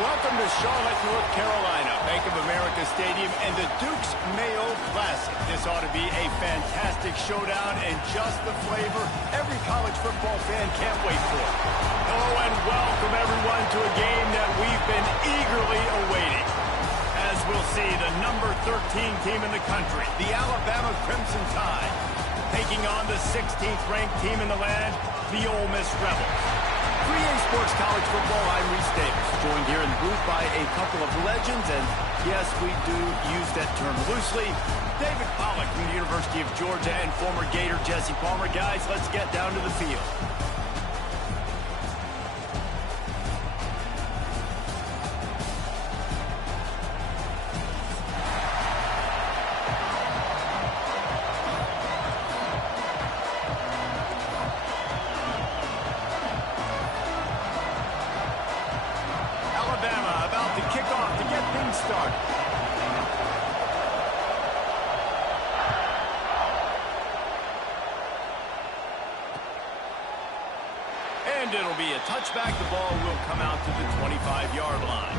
Welcome to Charlotte, North Carolina, Bank of America Stadium, and the Duke's Mayo Classic. This ought to be a fantastic showdown and just the flavor every college football fan can't wait for. Hello and welcome everyone to a game that we've been eagerly awaiting. As we'll see, the number 13 team in the country, the Alabama Crimson Tide, taking on the 16th ranked team in the land, the Ole Miss Rebels. 3A Sports College Football, I'm Reese Davis, joined here in the booth by a couple of legends, and yes, we do use that term loosely. David Pollack from the University of Georgia and former Gator Jesse Palmer. Guys, let's get down to the field. And it'll be a touchback. The ball will come out to the 25-yard line.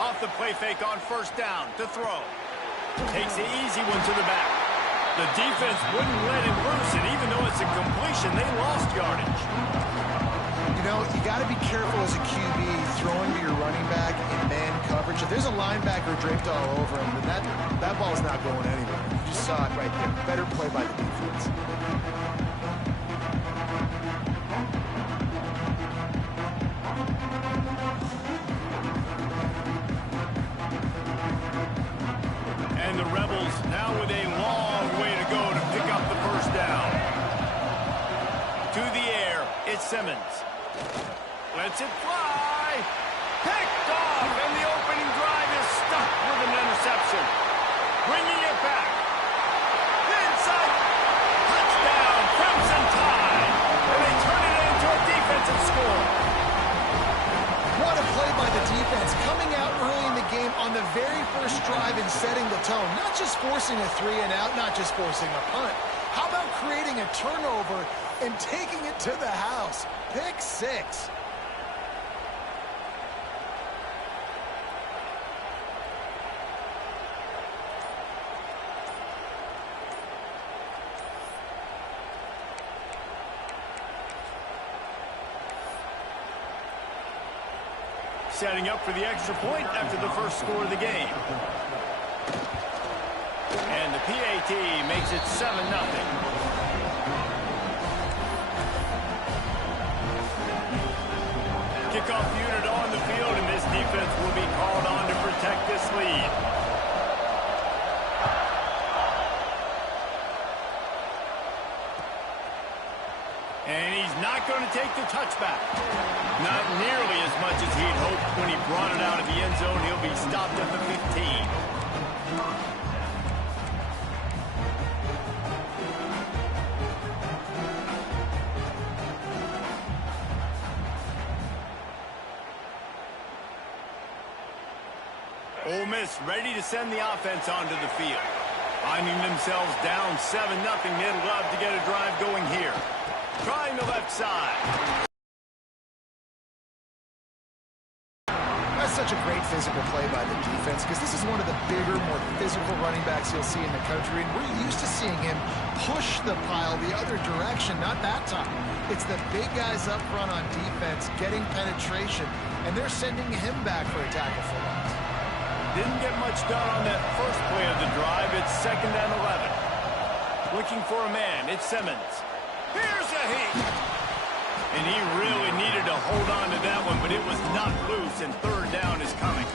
Off the play fake on first down to throw. Takes the easy one to the back. The defense wouldn't let him loose, and even though it's a completion, they lost yardage. You know, you got to be careful as a QB throwing to your running back in man coverage. If there's a linebacker draped all over him, then that ball's not going anywhere. You just saw it right there. Better play by the defense. And the Rebels now with a long way to go to pick up the first down. To the air, it's Simmons. Lets it fly. Picked off, and the opening drive is stuck with an interception. Bringing it back. Inside. Touchdown, Crimson Tide. And they turn it into a defensive score. What a play by the defense, coming out early in the game on the very first drive and setting the tone. Not just forcing a 3-and-out, not just forcing a punt. How about creating a turnover and taking it to the house? Pick 6. Setting up for the extra point after the first score of the game. And the PAT makes it 7-0. Kickoff unit on the field, and this defense will be called on to protect this lead. And he's not going to take the touchback. Not nearly as much as he'd hoped when he brought it out of the end zone. He'll be stopped at the 15. Ole Miss ready to send the offense onto the field. Finding themselves down 7-0, they'd love to get a drive going here. Trying the left side. That's such a great physical play by the defense, because this is one of the bigger, more physical running backs you'll see in the country, and we're used to seeing him push the pile the other direction. Not that time. It's the big guys up front on defense getting penetration, and they're sending him back for a tackle for loss. Didn't get much done on that first play of the drive. It's 2nd and 11. Looking for a man. It's Simmons. Here's a heat. And he really needed to hold on to that one, but it was not loose, and 3rd down is coming.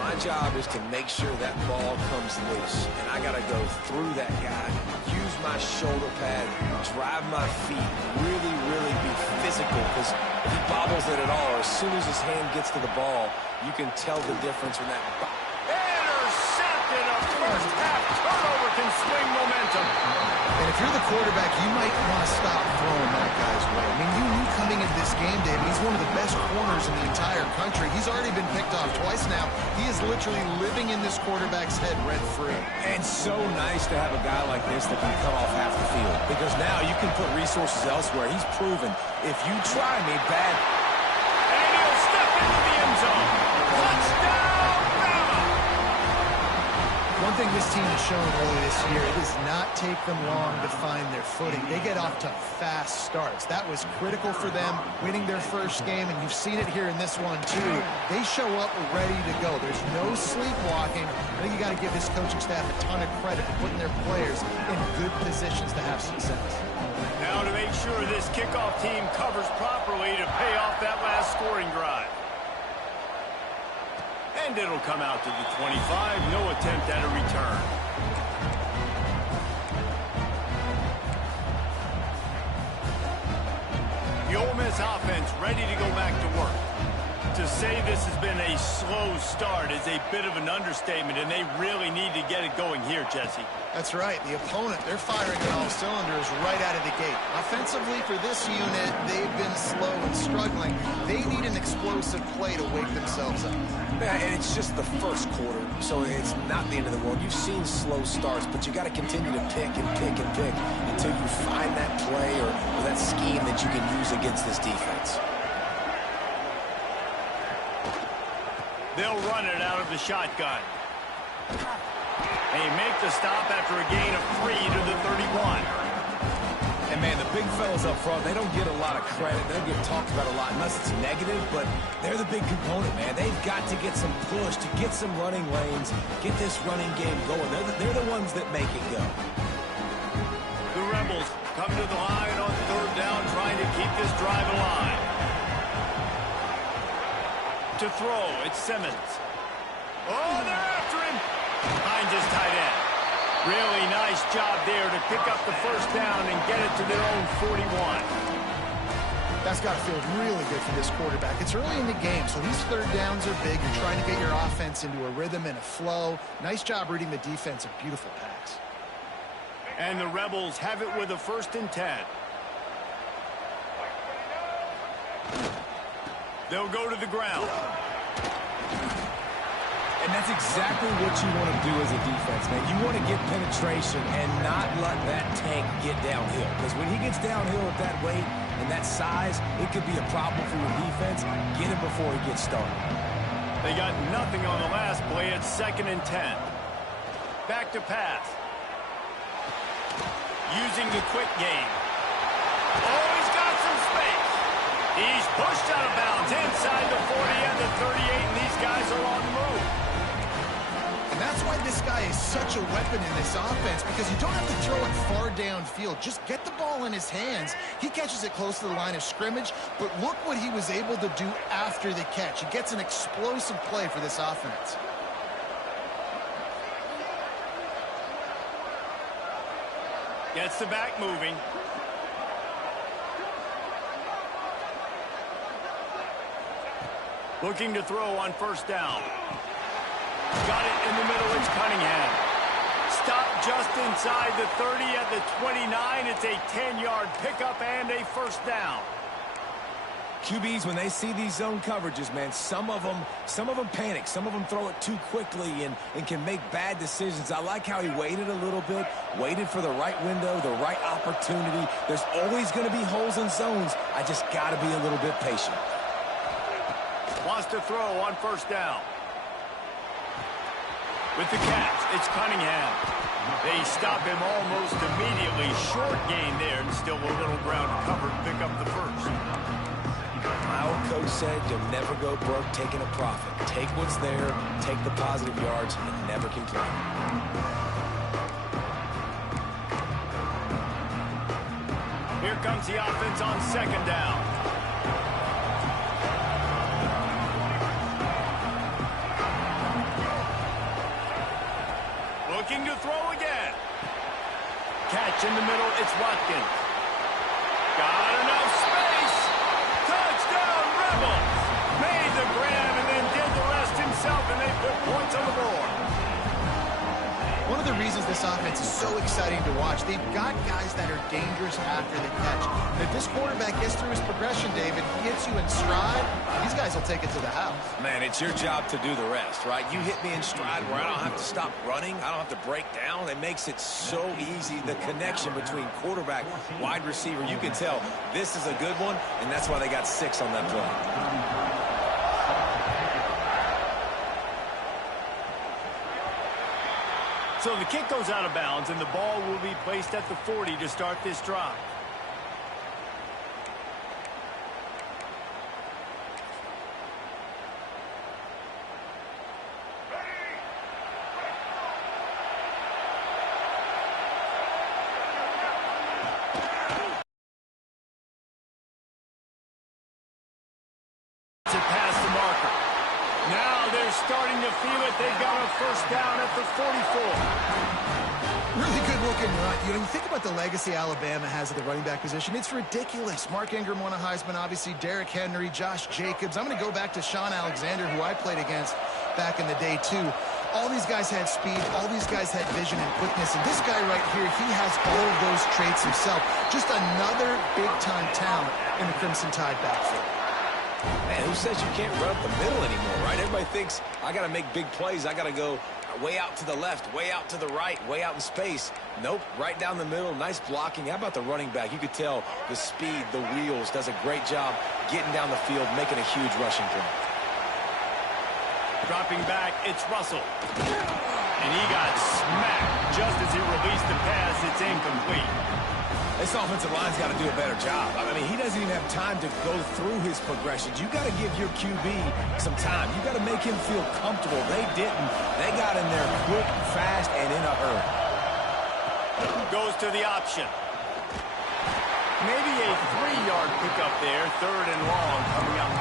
My job is to make sure that ball comes loose, and I got to go through that guy, use my shoulder pad, drive my feet, really be physical, because if he bobbles it at all, or as soon as his hand gets to the ball, you can tell the difference when that... Intercepted, a first half turnover. can swing momentum. And if you're the quarterback, you might want to stop throwing that guy's way. I mean, you knew coming into this game, David, he's one of the best corners in the entire country. He's already been picked off twice now. He is literally living in this quarterback's head rent-free. And so nice to have a guy like this that can cut off half the field. Because now you can put resources elsewhere. He's proven, if you try me, bad. And he'll step into the end zone. Touchdown, Bama! One thing this team has shown early this year, it does not take them long to find their footing. They get off to fast starts. That was critical for them winning their first game, and you've seen it here in this one too. They show up ready to go. There's no sleepwalking. I think you got to give this coaching staff a ton of credit for putting their players in good positions to have success. Now to make sure this kickoff team covers properly to pay off that last scoring drive. And it'll come out to the 25. No attempt at a return. The Ole Miss offense ready to go back to work. To say this has been a slow start is a bit of an understatement, and they really need to get it going here, Jesse. That's right. The opponent, they're firing on all cylinders right out of the gate. Offensively, for this unit, they've been slow and struggling. They need an explosive play to wake themselves up. Yeah, and it's just the first quarter, so it's not the end of the world. You've seen slow starts, but you got to continue to pick and pick and pick until you find that play or that scheme that you can use against this defense. They'll run it out of the shotgun. They make the stop after a gain of 3 to the 31. And, man, the big fellas up front, they don't get a lot of credit. They don't get talked about a lot unless it's negative, but they're the big component, man. They've got to get some push, to get some running lanes, get this running game going. They're the ones that make it go. The Rebels come to the line on third down, trying to keep this drive alive. To throw, it's Simmons. Oh, they're after him. Behind his tight end. Really nice job there to pick up the first down and get it to their own 41. That's got to feel really good for this quarterback. It's early in the game, so these third downs are big. You're trying to get your offense into a rhythm and a flow. Nice job reading the defense. A beautiful pass. And the Rebels have it with a 1st and 10. They'll go to the ground. And that's exactly what you want to do as a defense, man. You want to get penetration and not let that tank get downhill. Because when he gets downhill at that weight and that size, it could be a problem for your defense. Get him before he gets started. They got nothing on the last play. It's 2nd and 10. Back to pass. Using the quick game. Oh, he's got some space. He's pushed out of bounds inside the 40 and the 38, and these guys are on the move. And that's why this guy is such a weapon in this offense, because you don't have to throw it far downfield. Just get the ball in his hands. He catches it close to the line of scrimmage, but look what he was able to do after the catch. He gets an explosive play for this offense. Gets the back moving. Looking to throw on 1st down. Got it in the middle. It's Cunningham. Stop just inside the 30 at the 29. It's a 10-yard pickup and a 1st down. QBs, when they see these zone coverages, man, some of them panic. Some of them throw it too quickly and can make bad decisions. I like how he waited a little bit, waited for the right window, the right opportunity. There's always going to be holes in zones. I just got to be a little bit patient. Wants to throw on 1st down. With the catch, it's Cunningham. They stop him almost immediately. Short gain there, and still a little ground to cover to pick up the 1st. My old coach said you'll never go broke taking a profit. Take what's there, take the positive yards, and never complain. Here comes the offense on 2nd down. Looking to throw again. Catch in the middle, it's Watkins. Got enough space. Touchdown, Rebels. Made the grab and then did the rest himself, and they put points on the board. One of the reasons this offense is so exciting to watch. They've got guys that are dangerous after the catch. And if this quarterback gets through his progression, David, gets you in stride, these guys will take it to the house. Man, it's your job to do the rest, right? You hit me in stride where I don't have to stop running. I don't have to break down. It makes it so easy. The connection between quarterback, wide receiver, you can tell this is a good one, and that's why they got 6 on that play. So the kick goes out of bounds, and the ball will be placed at the 40 to start this drive. To pass the marker. Now they're starting to feel it. They've got a first down at the 44. Really good looking run. You know, you think about the legacy Alabama has at the running back position. It's ridiculous. Mark Ingram won a Heisman, obviously. Derrick Henry, Josh Jacobs. I'm going to go back to Sean Alexander, who I played against back in the day, too. All these guys had speed. All these guys had vision and quickness. And this guy right here, he has all of those traits himself. Just another big-time talent in the Crimson Tide backfield. Man, who says you can't run up the middle anymore, right? Everybody thinks I got to make big plays. I got to go way out to the left, way out to the right, way out in space. Nope, right down the middle. Nice blocking. How about the running back? You could tell the speed, the wheels, does a great job getting down the field, making a huge rushing play. Dropping back, it's Russell. And he got smacked just as he released the pass. It's incomplete. This offensive line's got to do a better job. I mean, he doesn't even have time to go through his progressions. You got to give your QB some time. You got to make him feel comfortable. They didn't. They got in there quick, fast, and in a hurry. Goes to the option. Maybe a 3-yard pickup there. 3rd and long coming up.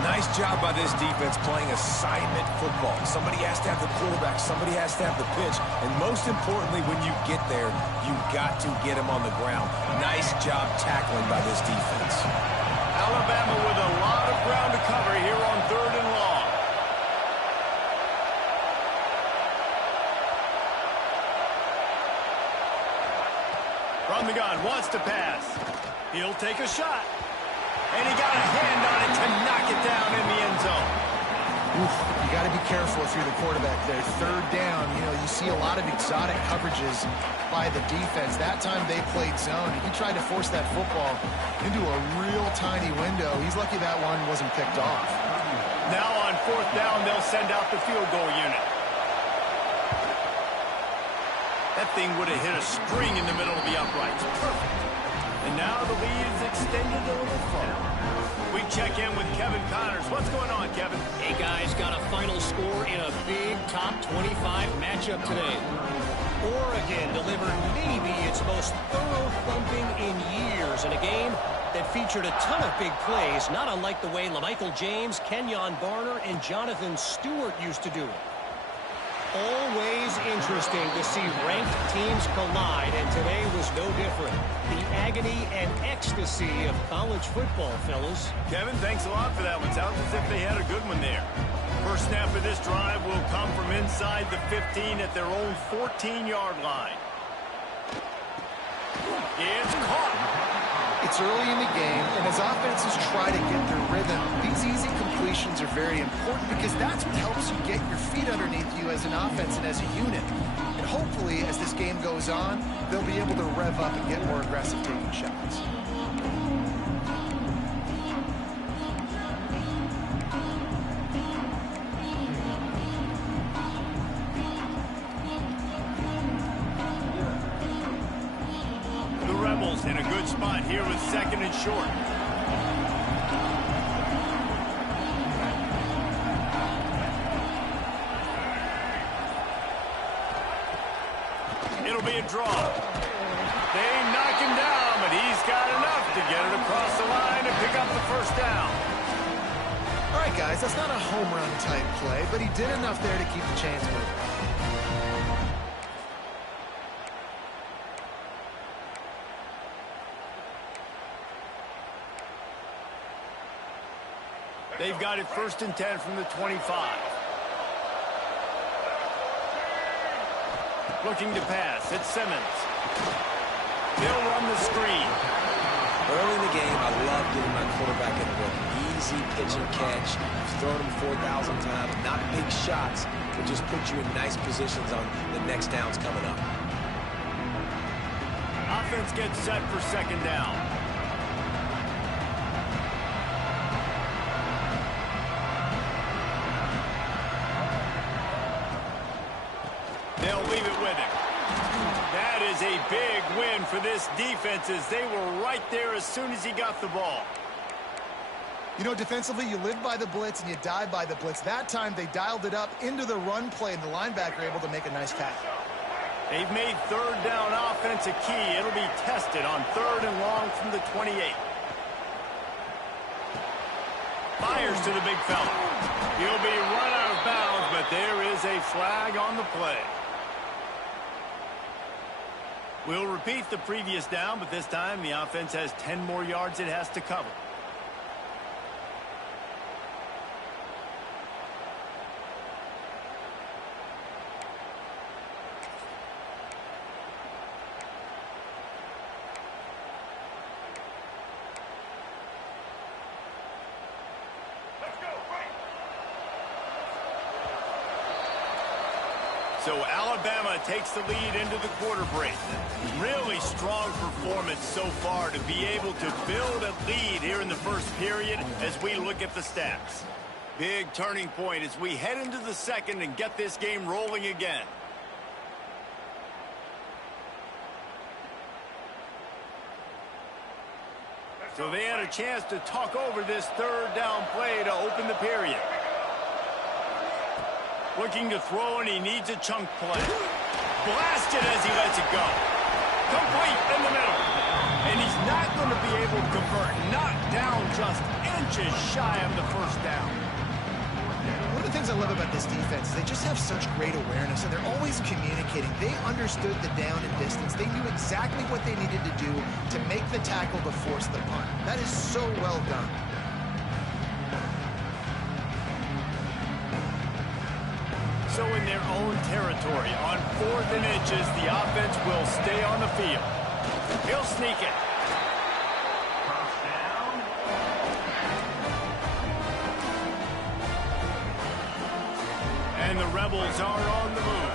Nice job by this defense playing assignment football. Somebody has to have the quarterback. Somebody has to have the pitch. And most importantly, when you get there, you got to get him on the ground. Nice job tackling by this defense. Alabama with a lot of ground to cover here on 3rd and long. From the gun, wants to pass. He'll take a shot. And he got a hand on it to knock it down in the end zone. Oof, you got to be careful if you're the quarterback there. 3rd down, you know, you see a lot of exotic coverages by the defense. That time they played zone. He tried to force that football into a real tiny window. He's lucky that one wasn't picked off. Now on 4th down, they'll send out the field goal unit. That thing would have hit a string in the middle of the uprights. Perfect. And now the lead is extended a little further. We check in with Kevin Connors. What's going on, Kevin? Hey, guys, got a final score in a big top 25 matchup today. Oregon delivered maybe its most thorough thumping in years in a game that featured a ton of big plays, not unlike the way LaMichael James, Kenyon Barner, and Jonathan Stewart used to do it. Always interesting to see ranked teams collide, and today was no different. The agony and ecstasy of college football, fellas. Kevin, thanks a lot for that one. Sounds as if they had a good one there. First snap of this drive will come from inside the 15 at their own 14-yard line. It's caught. It's early in the game, and as offenses try to get their rhythm, these easy completions are very important because that's what helps you get your feet underneath you as an offense and as a unit. And hopefully, as this game goes on, they'll be able to rev up and get more aggressive taking shots. In a good spot here with 2nd and short. It'll be a draw. They knock him down, but he's got enough to get it across the line and pick up the first down. All right, guys, that's not a home run type play, but he did enough there to keep the chains moving. They've got it 1st and 10 from the 25. Looking to pass. It's Simmons. He'll run the screen. Early in the game, I love getting my quarterback in a rhythm. Easy pitch and catch. I've thrown him 4,000 times. Not big shots, but just put you in nice positions on the next downs coming up. Offense gets set for second down. They'll leave it with him. That is a big win for this defense as they were right there as soon as he got the ball. You know, defensively, you live by the blitz and you die by the blitz. That time, they dialed it up into the run play, and the linebacker able to make a nice catch. They've made third down offense a key. It'll be tested on 3rd and long from the 28. Fires to the big fella. He'll be run out of bounds, but there is a flag on the play. We'll repeat the previous down, but this time the offense has 10 more yards it has to cover. So Alabama takes the lead into the quarter break. Really strong performance so far to be able to build a lead here in the first period as we look at the stats. Big turning point as we head into the second and get this game rolling again. So they had a chance to talk over this 3rd down play to open the period. Looking to throw, and he needs a chunk play. Blasted as he lets it go. Complete in the middle. And he's not going to be able to convert. Knocked down just inches shy of the first down. One of the things I love about this defense is they just have such great awareness, and they're always communicating. They understood the down and distance. They knew exactly what they needed to do to make the tackle to force the punt. That is so well done. So in their own territory, on 4th and inches, the offense will stay on the field. He'll sneak it. And the Rebels are on the move.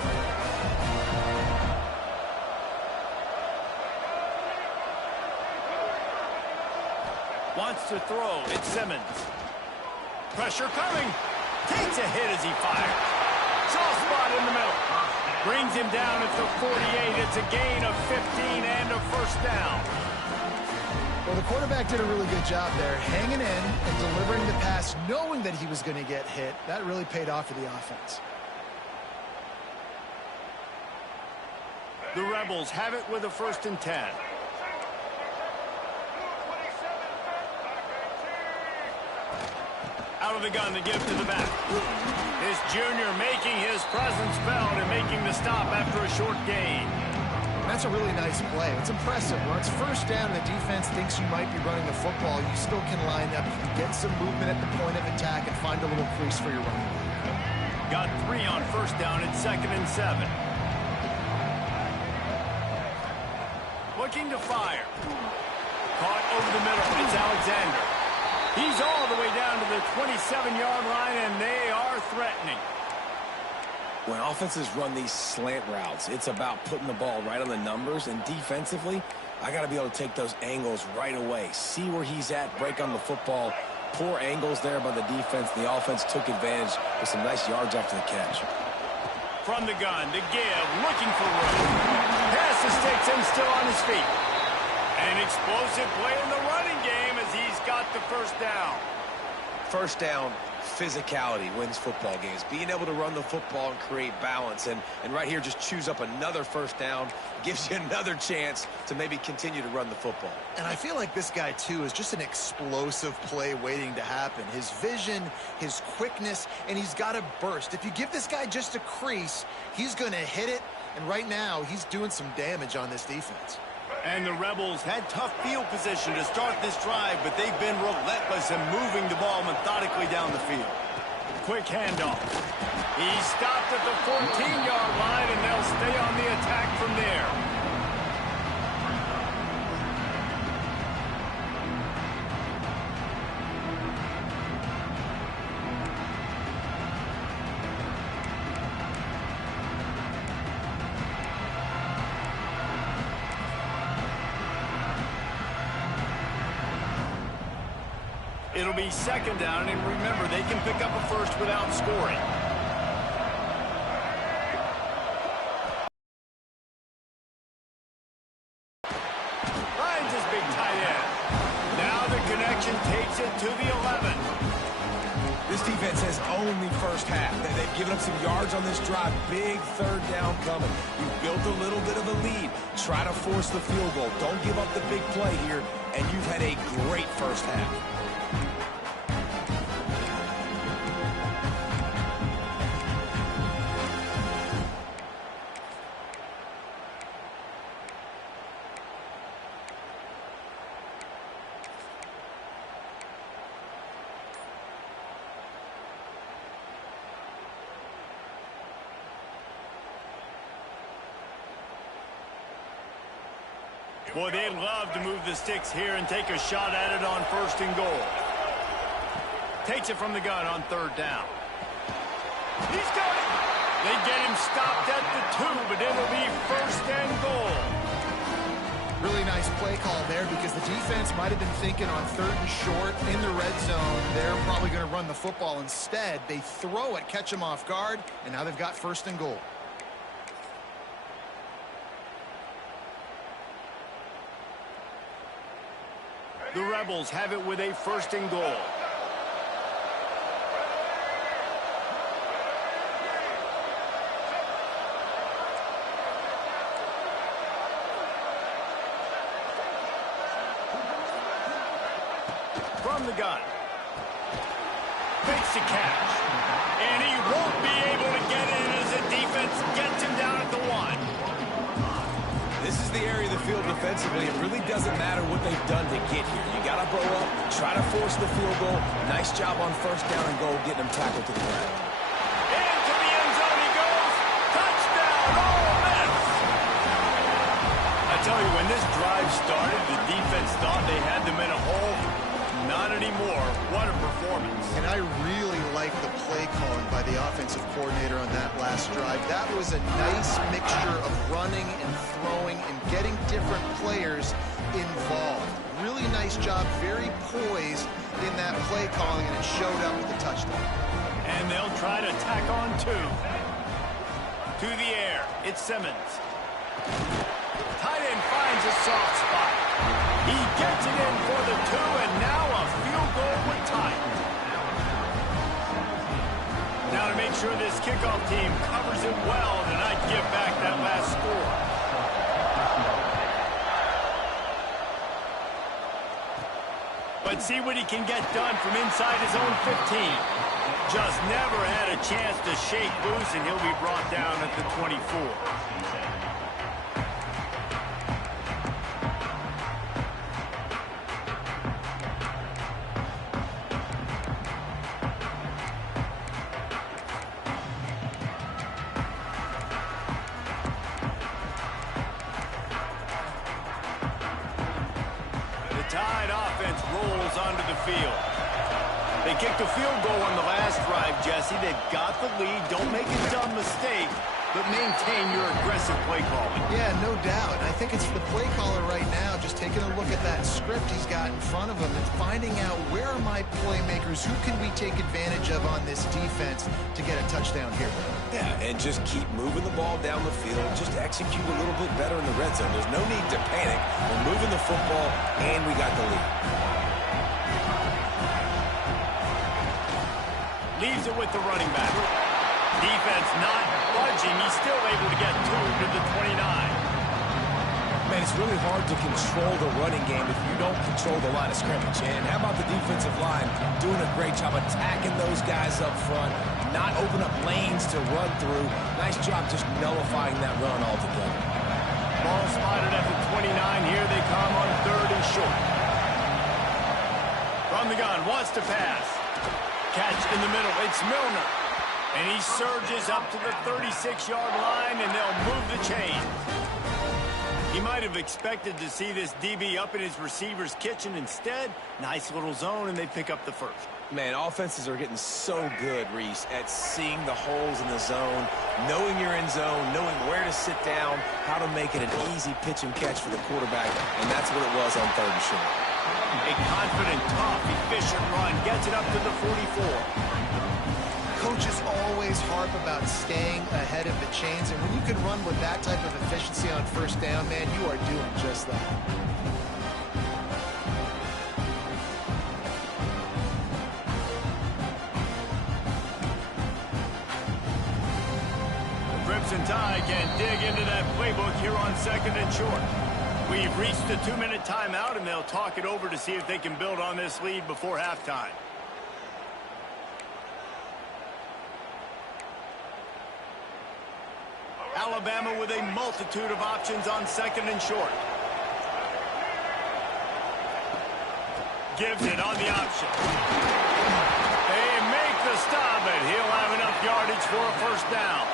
Wants to throw. It's Simmons. Pressure coming. Takes a hit as he fires. Soft spot in the middle. Brings him down at the 48. It's a gain of 15 and a first down. Well, the quarterback did a really good job there, hanging in and delivering the pass, knowing that he was going to get hit. That really paid off for the offense. The Rebels have it with a 1st and 10. Out of the gun to give to the back. His junior making his presence felt and making the stop after a short gain. That's a really nice play. It's impressive. When it's 1st down and the defense thinks you might be running the football, you still can line up. You can get some movement at the point of attack and find a little crease for your running back. Got 3 on 1st down and 2nd and 7. Looking to fire. Caught over the middle. It's Alexander. He's all the way down to the 27-yard line, and they are threatening. When offenses run these slant routes, it's about putting the ball right on the numbers, and defensively, I got to be able to take those angles right away. See where he's at, break on the football. Poor angles there by the defense. The offense took advantage with some nice yards after the catch. From the gun, to give, looking for room. Passes takes him still on his feet. An explosive play in the running game as he's got the 1st down. 1st down, physicality wins football games. Being able to run the football and create balance. And right here, just choose up another 1st down. Gives you another chance to maybe continue to run the football. And I feel like this guy, too, is just an explosive play waiting to happen. His vision, his quickness, and he's got a burst. If you give this guy just a crease, he's going to hit it. And right now, he's doing some damage on this defense. And the Rebels had tough field position to start this drive, but they've been relentless in moving the ball methodically down the field. quick handoff. He stopped at the 14-yard line, and they'll stay on the attack from there. It'll be second down, and remember, they can pick up a first without scoring. Finds his big tight end. Now the connection takes it to the 11. This defense has only first half. They've given up some yards on this drive. Big third down coming. You've built a little bit of a lead. Try to force the field goal. Don't give up the big play here, and you've had a great first half. Boy, they'd love to move the sticks here and take a shot at it on first and goal. Takes it from the gun on third down. He's got it. They get him stopped at the 2, but it'll be first and goal. Really nice play call there because the defense might have been thinking on third and short in the red zone. They're probably going to run the football instead. They throw it, catch them off guard, and now they've got first and goal. The Rebels have it with a first and goal. From the gun. Makes the catch. And he won't be able to get in as the defense gets him down at the 1. This is the area of the field defensively. It really doesn't matter what they've done to get here. You got to blow up, try to force the field goal. Nice job on first down and goal, getting him tackled to the ground. Into the end zone he goes. Touchdown, Ole Miss. I tell you, when this drive started, the defense thought they had them in a hole. Not anymore. What a performance. And I really like the play calling by the offensive coordinator on that last drive. That was a nice mixture of running and throwing and getting different players involved. Really nice job, very poised in that play calling, and it showed up with the touchdown. And they'll try to tack on 2. To the air, it's Simmons. Tight end finds a soft spot. He gets it in for the 2, and now a field goal would tie it. Now to make sure this kickoff team covers it well and not give back that last score. But see what he can get done from inside his own 15. Just never had a chance to shake loose, and he'll be brought down at the 24. Tide offense rolls onto the field. They kicked a field goal on the last drive, Jesse. They've got the lead. Don't make a dumb mistake, but maintain your aggressive play calling. Yeah, no doubt. I think it's the play caller right now just taking a look at that script he's got in front of him and finding out where are my playmakers, who can we take advantage of on this defense to get a touchdown here. Yeah, and just keep moving the ball down the field. Just execute a little bit better in the red zone. There's no need to panic. We're moving the football, and we got the lead. Leaves it with the running back. Defense not budging. He's still able to get 2 to the 29. Man, it's really hard to control the running game if you don't control the line of scrimmage. And how about the defensive line doing a great job attacking those guys up front, not open up lanes to run through. Nice job just nullifying that run altogether. Ball spotted at the 29. Here they come on third and short. From the gun, wants to pass. catch in the middle. It's Milner. And he surges up to the 36-yard line, and they'll move the chains. He might have expected to see this DB up in his receiver's kitchen. Instead, nice little zone, and they pick up the first. Man, offenses are getting so good, Reese, at seeing the holes in the zone, knowing you're in zone, knowing where to sit down, how to make it an easy pitch and catch for the quarterback, and that's what it was on 3rd and short. A confident, tough, efficient run gets it up to the 44. Coaches always harp about staying ahead of the chains, and when you can run with that type of efficiency on 1st down, man, you are doing just that. The Crimson Tide can dig into that playbook here on 2nd and short. We've reached the 2-minute timeout, and they'll talk it over to see if they can build on this lead before halftime. Alabama with a multitude of options on 2nd and short. Gives it on the option. They make the stop, and he'll have enough yardage for a 1st down.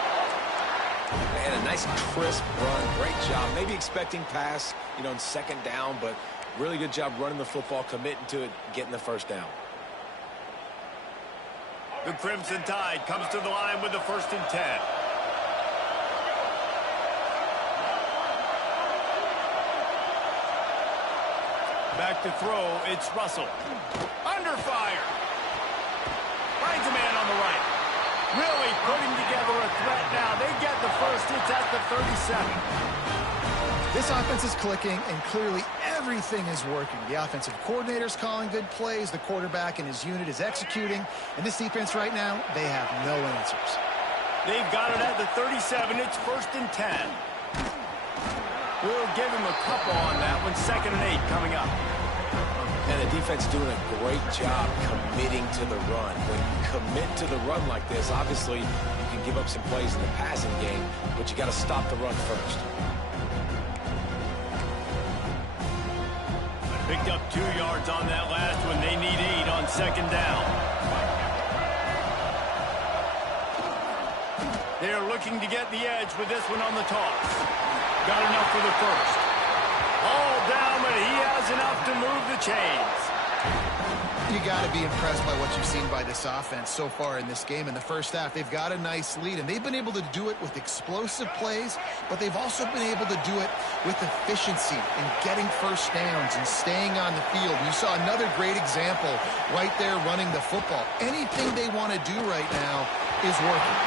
Man, a nice crisp run. Great job. Maybe expecting pass, in 2nd down, but really good job running the football, committing to it, getting the 1st down. The Crimson Tide comes to the line with the 1st and 10. Back to throw, it's Russell. Under fire. Finds a man on the right. Really putting together a threat now. They get the first. It's at the 37. This offense is clicking, and clearly everything is working. The offensive coordinator's calling good plays. The quarterback and his unit is executing. And this defense right now, they have no answers. They've got it at the 37. It's 1st and 10. We'll give him a couple on that one. 2nd and 8 coming up. And the defense doing a great job committing to the run. When you commit to the run like this, obviously you can give up some plays in the passing game, but you got to stop the run first. Picked up 2 yards on that last one. They need 8 on 2nd down. They're looking to get the edge with this one on the toss. Got enough for the first. All down, but he has enough to move the chains. You got to be impressed by what you've seen by this offense so far in this game. In the 1st half, they've got a nice lead, and they've been able to do it with explosive plays, but they've also been able to do it with efficiency and getting 1st downs and staying on the field. You saw another great example right there running the football. Anything they want to do right now is working.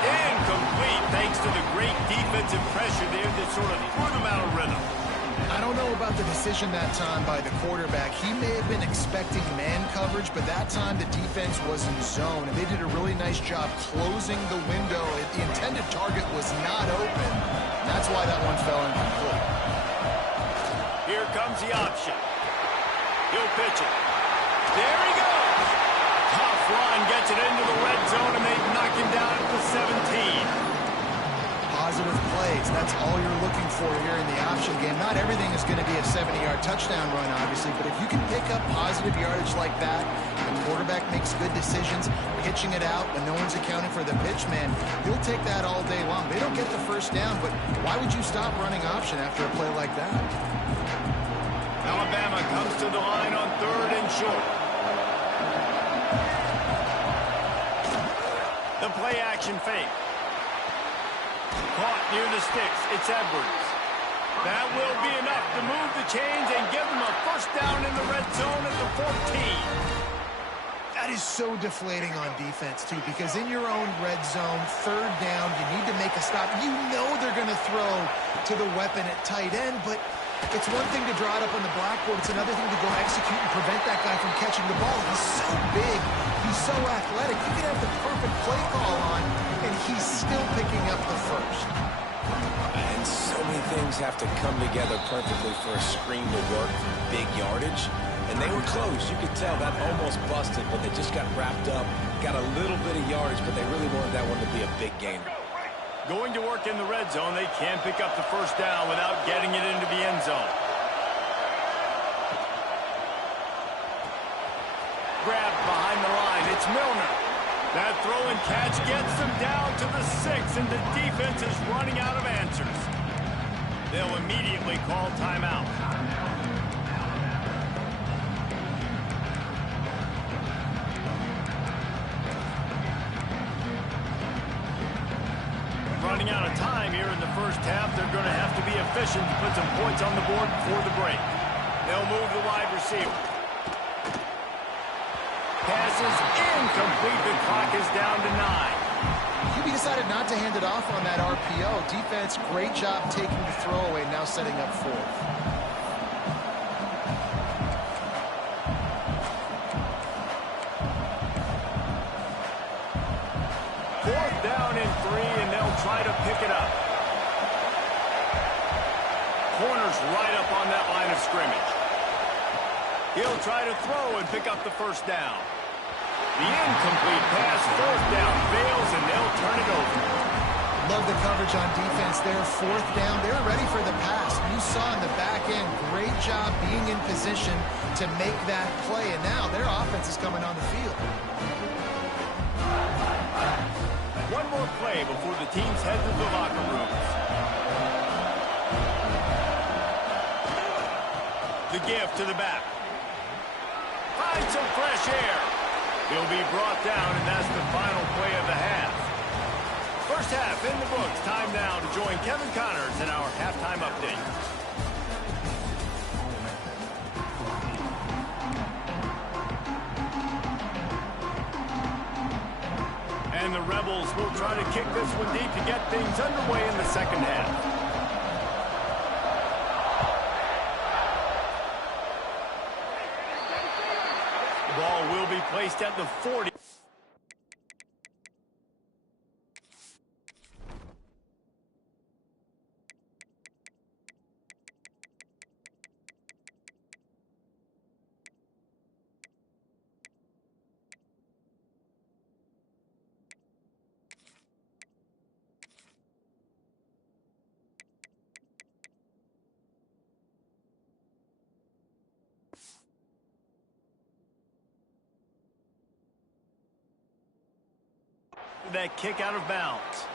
Incomplete, thanks to the great defensive pressure there that sort of threw them out of rhythm. I don't know about the decision that time by the quarterback. He may have been expecting man coverage, but that time the defense was in zone, and they did a really nice job closing the window. The intended target was not open. That's why that one fell incomplete. Here comes the option. He'll pitch it. There he goes. Tough run, gets it into the red zone, and they knock him down at the 17. Positive plays. That's all you're looking for here in the option game. Not everything is going to be a 70-yard touchdown run, obviously, but if you can pick up positive yardage like that, the quarterback makes good decisions, pitching it out when no one's accounting for the pitch, man, you'll take that all day long. They don't get the 1st down, but why would you stop running option after a play like that? Alabama comes to the line on 3rd and short. The play action fake. Caught near the sticks. It's Edwards. That will be enough to move the chains and give them a 1st down in the red zone at the 14. That is so deflating on defense, too, because in your own red zone, 3rd down, you need to make a stop. You know they're going to throw to the weapon at tight end, but it's one thing to draw it up on the blackboard. It's another thing to go execute and prevent that guy from catching the ball. He's so big. He's so athletic. You can have the perfect play call on, and he's still picking up the first. And so many things have to come together perfectly for a screen to work for big yardage. And they were close. You could tell that almost busted, but they just got wrapped up, got a little bit of yardage, but they really wanted that one to be a big gainer. Going to work in the red zone, they can pick up the 1st down without getting it into the end zone. Grabbed behind the line. It's Milner. That throw and catch gets them down to the 6, and the defense is running out of answers. They'll immediately call timeout. Running out of time here in the first half. They're going to have to be efficient to put some points on the board before the break. They'll move the wide receiver. Pass is incomplete. The clock is down to 9. QB decided not to hand it off on that RPO. Defense, great job taking the throwaway, now setting up 4th. Fourth down and 3, and they'll try to pick it up. Corner's right up on that line of scrimmage. He'll try to throw and pick up the first down. The incomplete pass, 4th down, fails, and they'll turn it over. Love the coverage on defense there. 4th down, they're ready for the pass. You saw in the back end, great job being in position to make that play, and now their offense is coming on the field. One more play before the teams head to the locker rooms. The give to the back. Find some fresh air. He'll be brought down, and that's the final play of the half. First half in the books. Time now to join Kevin Connors in our halftime update. And the Rebels will try to kick this one deep to get things underway in the second half. The ball will be placed at the 40. That kick out of bounds.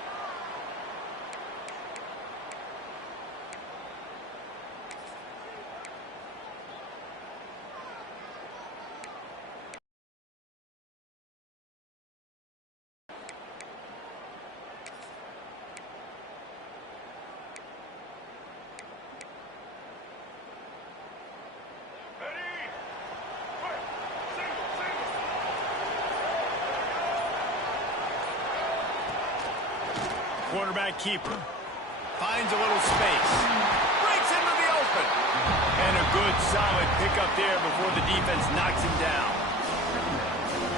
Quarterback keeper finds a little space, breaks into the open, and a good solid pickup there before the defense knocks him down.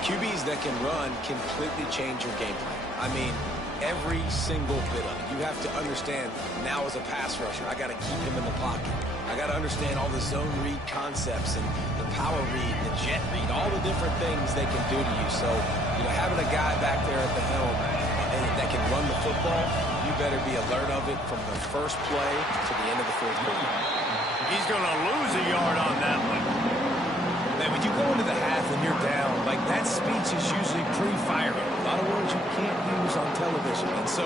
QBs that can run completely change your game plan. I mean, every single bit of it. You have to understand, now as a pass rusher, I got to keep him in the pocket. I got to understand all the zone read concepts and the power read, the jet read, all the different things they can do to you. So, having a guy back there at the helm that can run the football, you better be alert of it from the first play to the end of the 4th quarter. He's going to lose a yard on that one. Man, when you go into the half and you're down, like that speech is usually pretty fiery. A lot of words you can't use on television. And so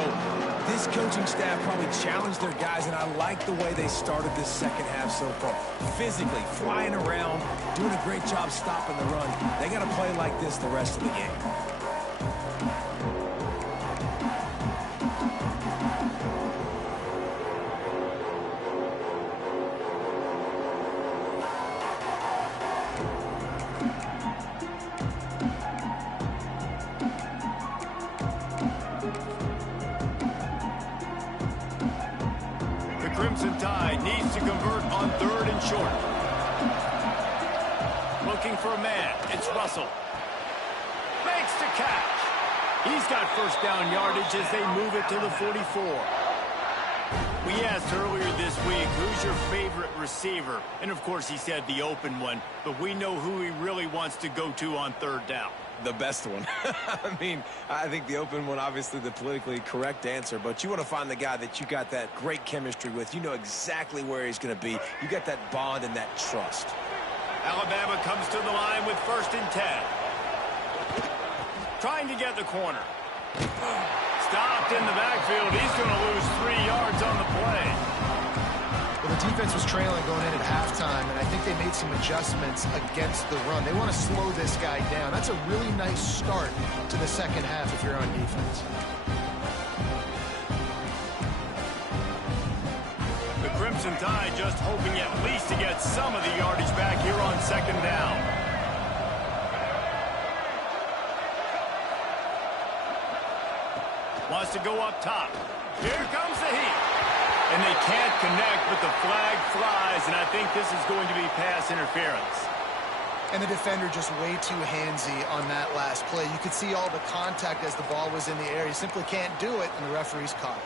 this coaching staff probably challenged their guys, and I like the way they started this second half so far. Physically, flying around, doing a great job stopping the run. They got to play like this the rest of the game. Crimson Tide needs to convert on 3rd and short. Looking for a man. It's Russell. Makes the catch. He's got first down yardage as they move it to the 44. We asked earlier this week, who's your favorite receiver? And, of course, he said the open one. But we know who he really wants to go to on 3rd down. The best one. I mean, I think the open one, obviously the politically correct answer, but you want to find the guy that you got that great chemistry with. You know exactly where he's going to be. You got that bond and that trust. Alabama comes to the line with 1st and 10. Trying to get the corner. Stopped in the backfield. He's going to lose 3 yards on the play. Well, the defense was trailing going in at halftime, and I think they made some adjustments against the run. They want to slow this guy down. That's a really nice start to the second half if you're on defense. The Crimson Tide just hoping at least to get some of the yardage back here on second down. Wants to go up top. Here comes the heat. And they can't connect, but the flag flies, and I think this is going to be pass interference. And the defender just way too handsy on that last play. You could see all the contact as the ball was in the air. He simply can't do it, and the referee's caught it.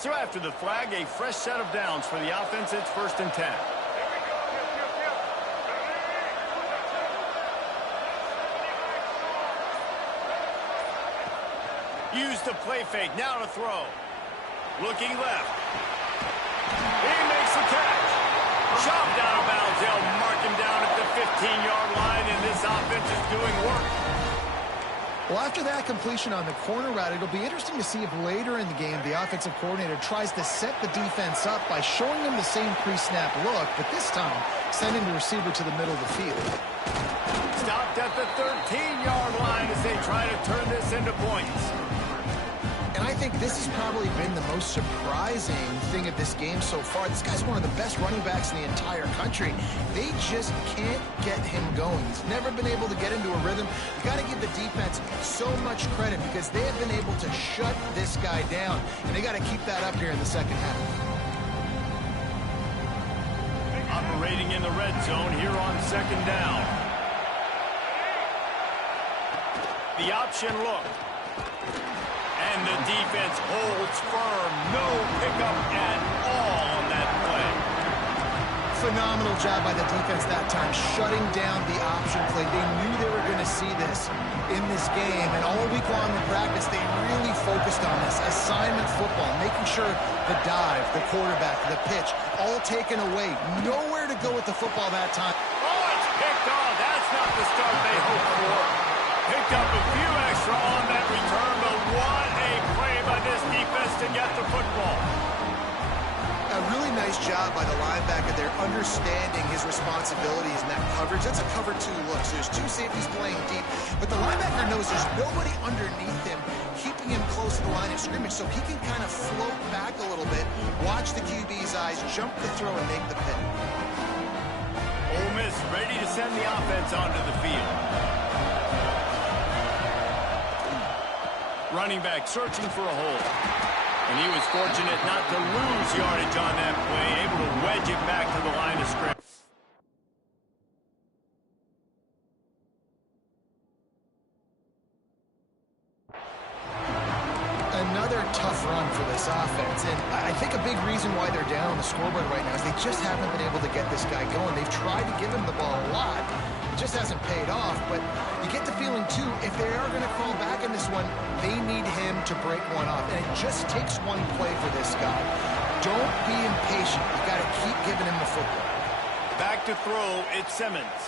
So after the flag, a fresh set of downs for the offense. It's 1st and 10. Use the play fake, now to throw. Looking left. He makes the catch. Chopped out of bounds. They'll mark him down at the 15-yard line, and this offense is doing work. Well, after that completion on the corner route, it'll be interesting to see if later in the game the offensive coordinator tries to set the defense up by showing them the same pre-snap look, but this time sending the receiver to the middle of the field. Stopped at the 13-yard line as they try to turn this into points. And I think this has probably been the most surprising thing of this game so far. This guy's one of the best running backs in the entire country. They just can't get him going. He's never been able to get into a rhythm. You got to give the defense so much credit because they have been able to shut this guy down. And they got to keep that up here in the second half. Operating in the red zone here on second down. The option look. And the defense holds firm. No pickup at all on that play. Phenomenal job by the defense that time, shutting down the option play. They knew they were going to see this in this game, and all week long in practice, they really focused on this. Assignment football, making sure the dive, the quarterback, the pitch, all taken away. Nowhere to go with the football that time. Oh, it's picked off. That's not the start they hoped for. Picked up a few extra on that return, but what a play by this defense to get the football. A really nice job by the linebacker there, understanding his responsibilities in that coverage. That's a cover 2 look, so there's 2 safeties playing deep, but the linebacker knows there's nobody underneath him, keeping him close to the line of scrimmage, so he can kind of float back a little bit, watch the QB's eyes, jump the throw, and make the pick. Ole Miss ready to send the offense onto the field. Running back searching for a hole. And he was fortunate not to lose yardage on that play, able to wedge it back to the line of scrimmage. Another tough run for this offense, and I think a big reason why they're down on the scoreboard right now is they just haven't been able to get this guy going. They've tried to give him the ball a lot. It just hasn't paid off, but you get the feeling, too, if they are going to crawl back in this one, they need him to break one off, and it just takes one play for this guy. Don't be impatient. You got to keep giving him the football. Back to throw, it's Simmons.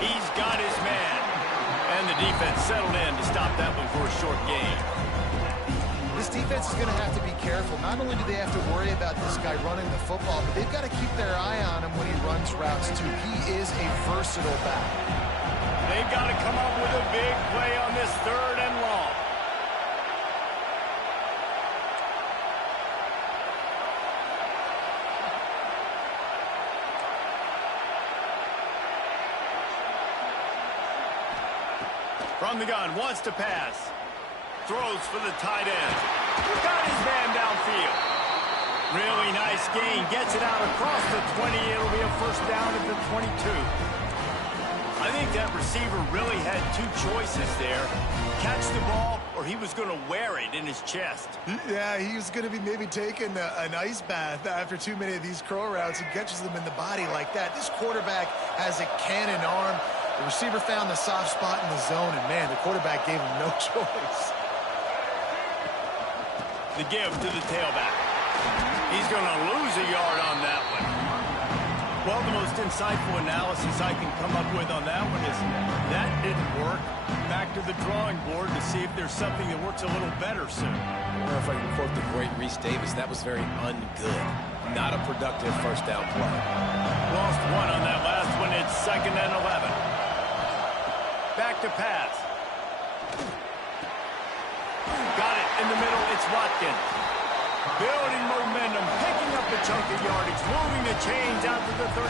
He's got his man. And the defense settled in to stop that one for a short gain. This defense is going to have to be careful. Not only do they have to worry about this guy running the football, but they've got to keep their eye on him when he runs routes, too. He is a versatile back. They've got to come up with a big play on this 3rd and long. From the gun, wants to pass. Throws for the tight end. Got his man downfield. Really nice gain. Gets it out across the 20. It'll be a first down at the 22. I think that receiver really had 2 choices there. Catch the ball, or he was going to wear it in his chest. Yeah, he was going to be maybe taking an ice bath after too many of these curl routes. He catches them in the body like that. This quarterback has a cannon arm. The receiver found the soft spot in the zone, and, man, the quarterback gave him no choice. The give to the tailback. He's going to lose a yard on that one. Well, the most insightful analysis I can come up with on that one is that didn't work. Back to the drawing board to see if there's something that works a little better soon. I wonder if I can quote the great Reese Davis. That was very ungood. Not a productive first down play. Lost one on that last one. It's 2nd and 11. Back to pass. Got it in the middle. It's Watkins. Building momentum, picking up a chunk of yardage, moving the chains out to the 34.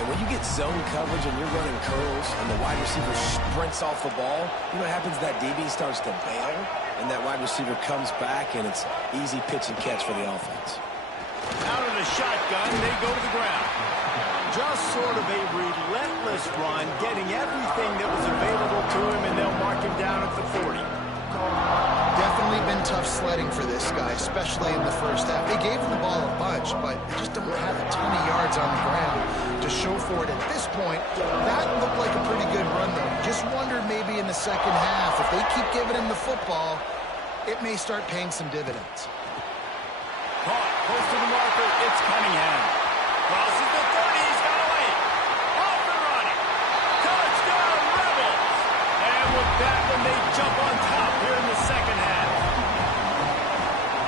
And when you get zone coverage and you're running curls and the wide receiver sprints off the ball, you know what happens? That DB starts to bail, and that wide receiver comes back, and it's easy pitch and catch for the offense. Out of the shotgun, they go to the ground. Just sort of a relentless run, getting everything that was available to him, and they'll mark him down at the 40. Definitely been tough sledding for this guy, especially in the first half. They gave him the ball a bunch, but they just don't have a ton of yards on the ground to show for it at this point. That looked like a pretty good run, though. Just wondered maybe in the second half, if they keep giving him the football, it may start paying some dividends. Caught, close to the marker, it's Cunningham. Crosses the 30, he's got away. Off and running. Touchdown, Rebels! And with that one, they jump on top here in the second half.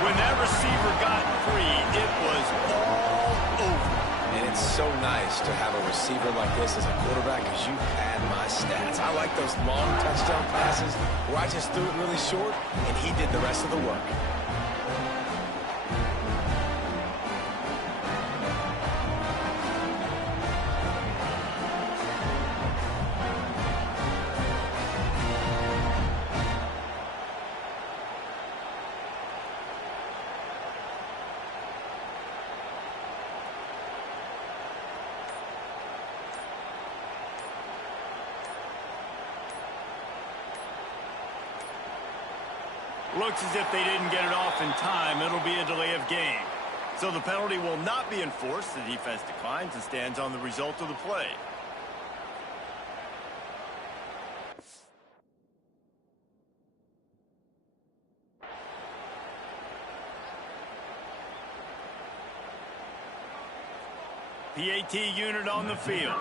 When that receiver got free, it was all over. And it's so nice to have a receiver like this as a quarterback because you had my stats. I like those long touchdown passes where I just threw it really short and he did the rest of the work. Looks as if they didn't get it off in time. It'll be a delay of game. So the penalty will not be enforced. The defense declines and stands on the result of the play. PAT unit on the field.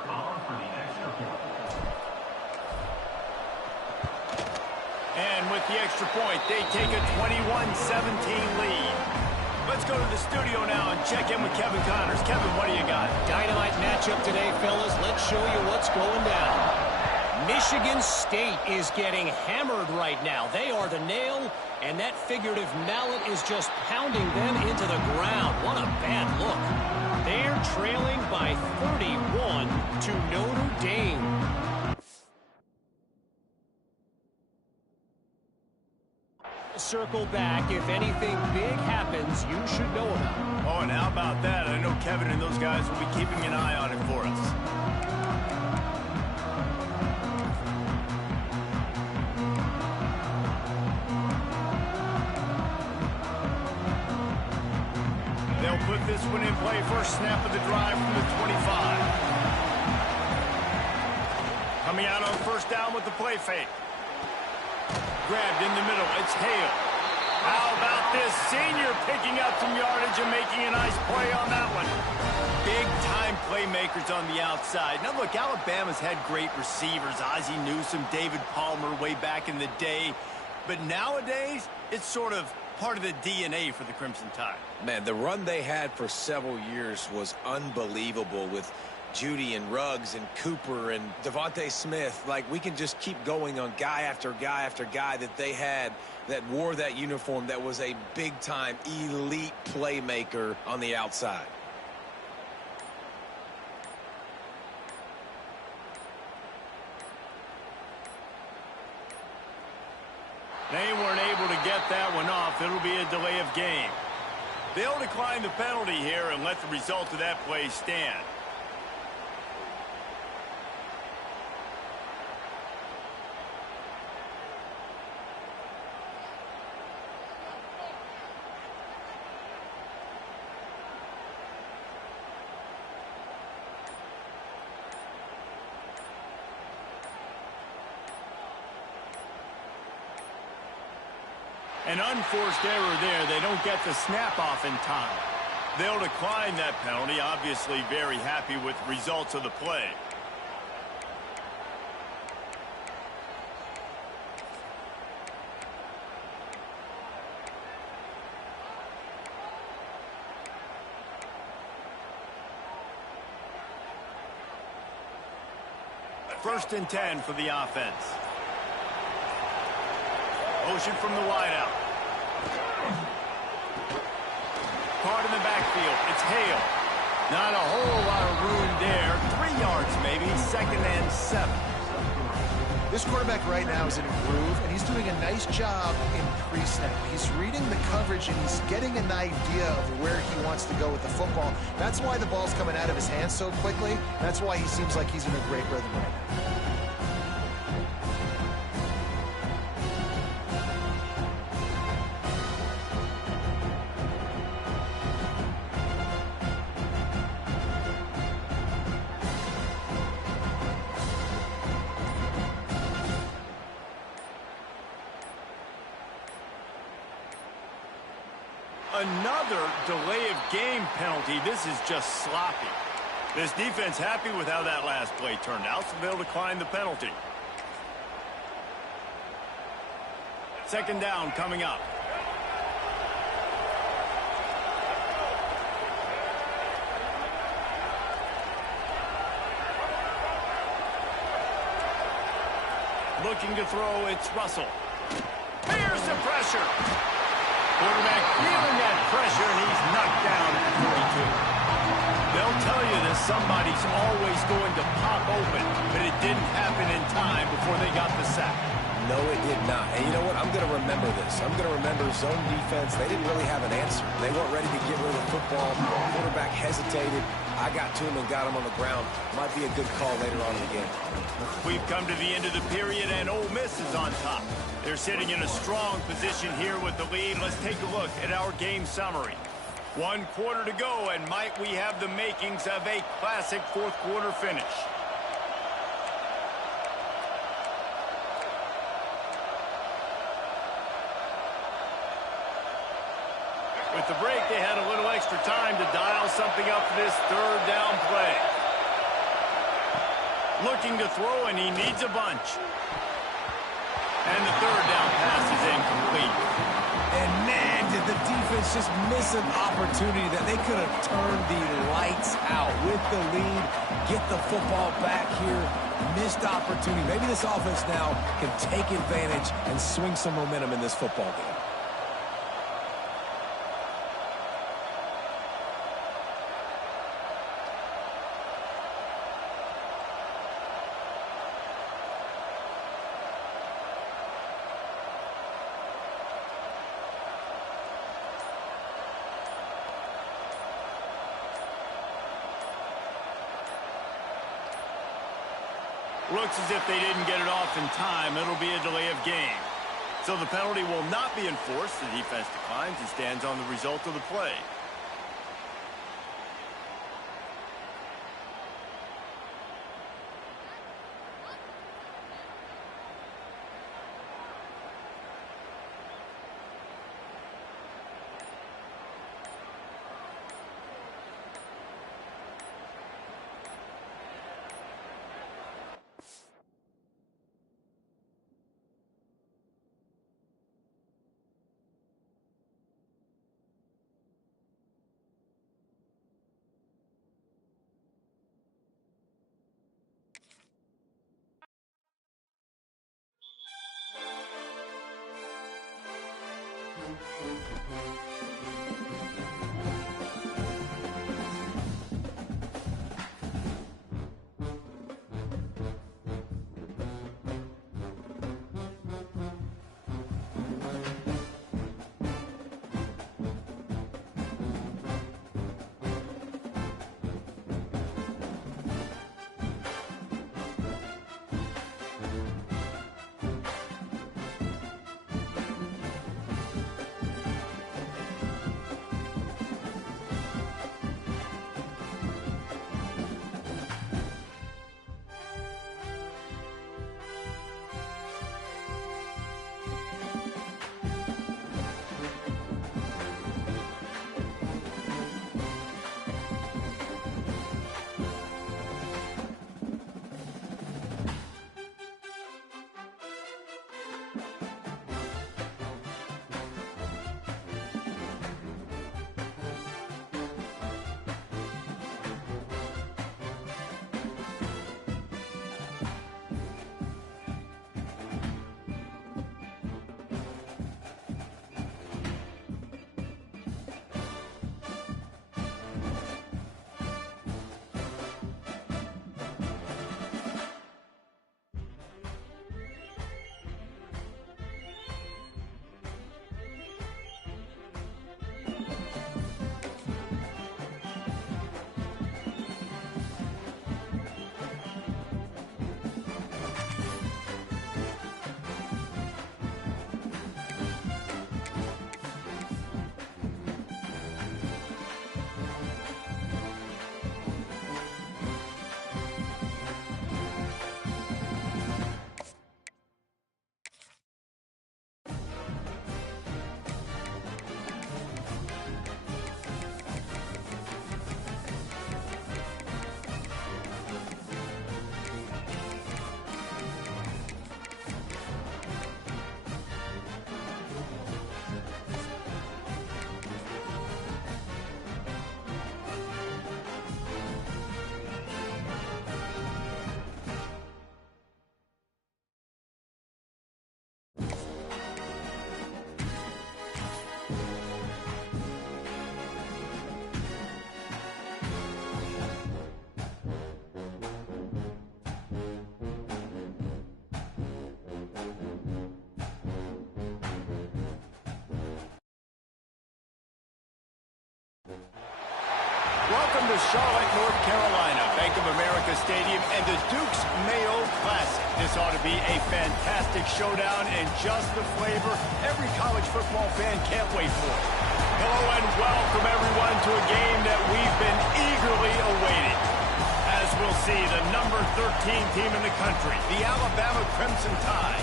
And with the extra point, they take a 21-17 lead. Let's go to the studio now and check in with Kevin Connors. Kevin, what do you got? Dynamite matchup today, fellas. Let's show you what's going down. Michigan State is getting hammered right now. They are the nail, and that figurative mallet is just pounding them into the ground. What a bad look. They're trailing by 31 to Notre Dame. Circle back. If anything big happens, you should know about it. Oh, and how about that? I know Kevin and those guys will be keeping an eye on it for us. They'll put this one in play. First snap of the drive from the 25. Coming out on first down with the play fake. Grabbed in the middle. It's Hale. How about this senior picking up some yardage and making a nice play on that one? Big-time playmakers on the outside. Now, look, Alabama's had great receivers. Ozzie Newsome, David Palmer way back in the day. But nowadays, it's sort of part of the DNA for the Crimson Tide. Man, the run they had for several years was unbelievable with Judy and Ruggs and Cooper and Devontae Smith. Like, we can just keep going on guy after guy after guy that they had that wore that uniform that was a big-time elite playmaker on the outside. They weren't able to get that one off. It'll be a delay of game. They'll decline the penalty here and let the result of that play stand. An unforced error there. They don't get the snap off in time. They'll decline that penalty, obviously very happy with the results of the play. First and 10 for the offense. Motion from the wideout. Card in the backfield. It's Hale. Not a whole lot of room there. 3 yards maybe. 2nd and 7. This quarterback right now is in a groove, and he's doing a nice job in pre-snap. He's reading the coverage, and he's getting an idea of where he wants to go with the football. That's why the ball's coming out of his hands so quickly. That's why he seems like he's in a great rhythm right now. Another delay of game penalty. This is just sloppy. This defense happy with how that last play turned out, so they'll decline the penalty. 2nd down coming up. Looking to throw, it's Russell. Here's the pressure. Quarterback feeling that pressure, and he's knocked down at the 42. They'll tell you that somebody's always going to pop open, but it didn't happen in time before they got the sack. No, it did not. And you know what? I'm going to remember this. I'm going to remember zone defense. They didn't really have an answer. They weren't ready to get rid of the football. Quarterback hesitated. I got to him and got him on the ground. Might be a good call later on in the game. We've come to the end of the period, and Ole Miss is on top. They're sitting in a strong position here with the lead. Let's take a look at our game summary. 1 quarter to go, and might we have the makings of a classic 4th quarter finish. With the break, they had a little extra time to dial something up for this 3rd down play. Looking to throw, and he needs a bunch. And the 3rd down pass is incomplete. And man, did the defense just miss an opportunity that they could have turned the lights out with the lead, get the football back here. Missed opportunity. Maybe this offense now can take advantage and swing some momentum in this football game. Looks as if they didn't get it off in time. It'll be a delay of game. So the penalty will not be enforced. The defense declines and stands on the result of the play. Welcome to Charlotte, North Carolina, Bank of America Stadium, and the Duke's Mayo Classic. This ought to be a fantastic showdown and just the flavor every college football fan can't wait for. Hello and welcome everyone to a game that we've been eagerly awaiting. As we'll see, the number 13 team in the country, the Alabama Crimson Tide,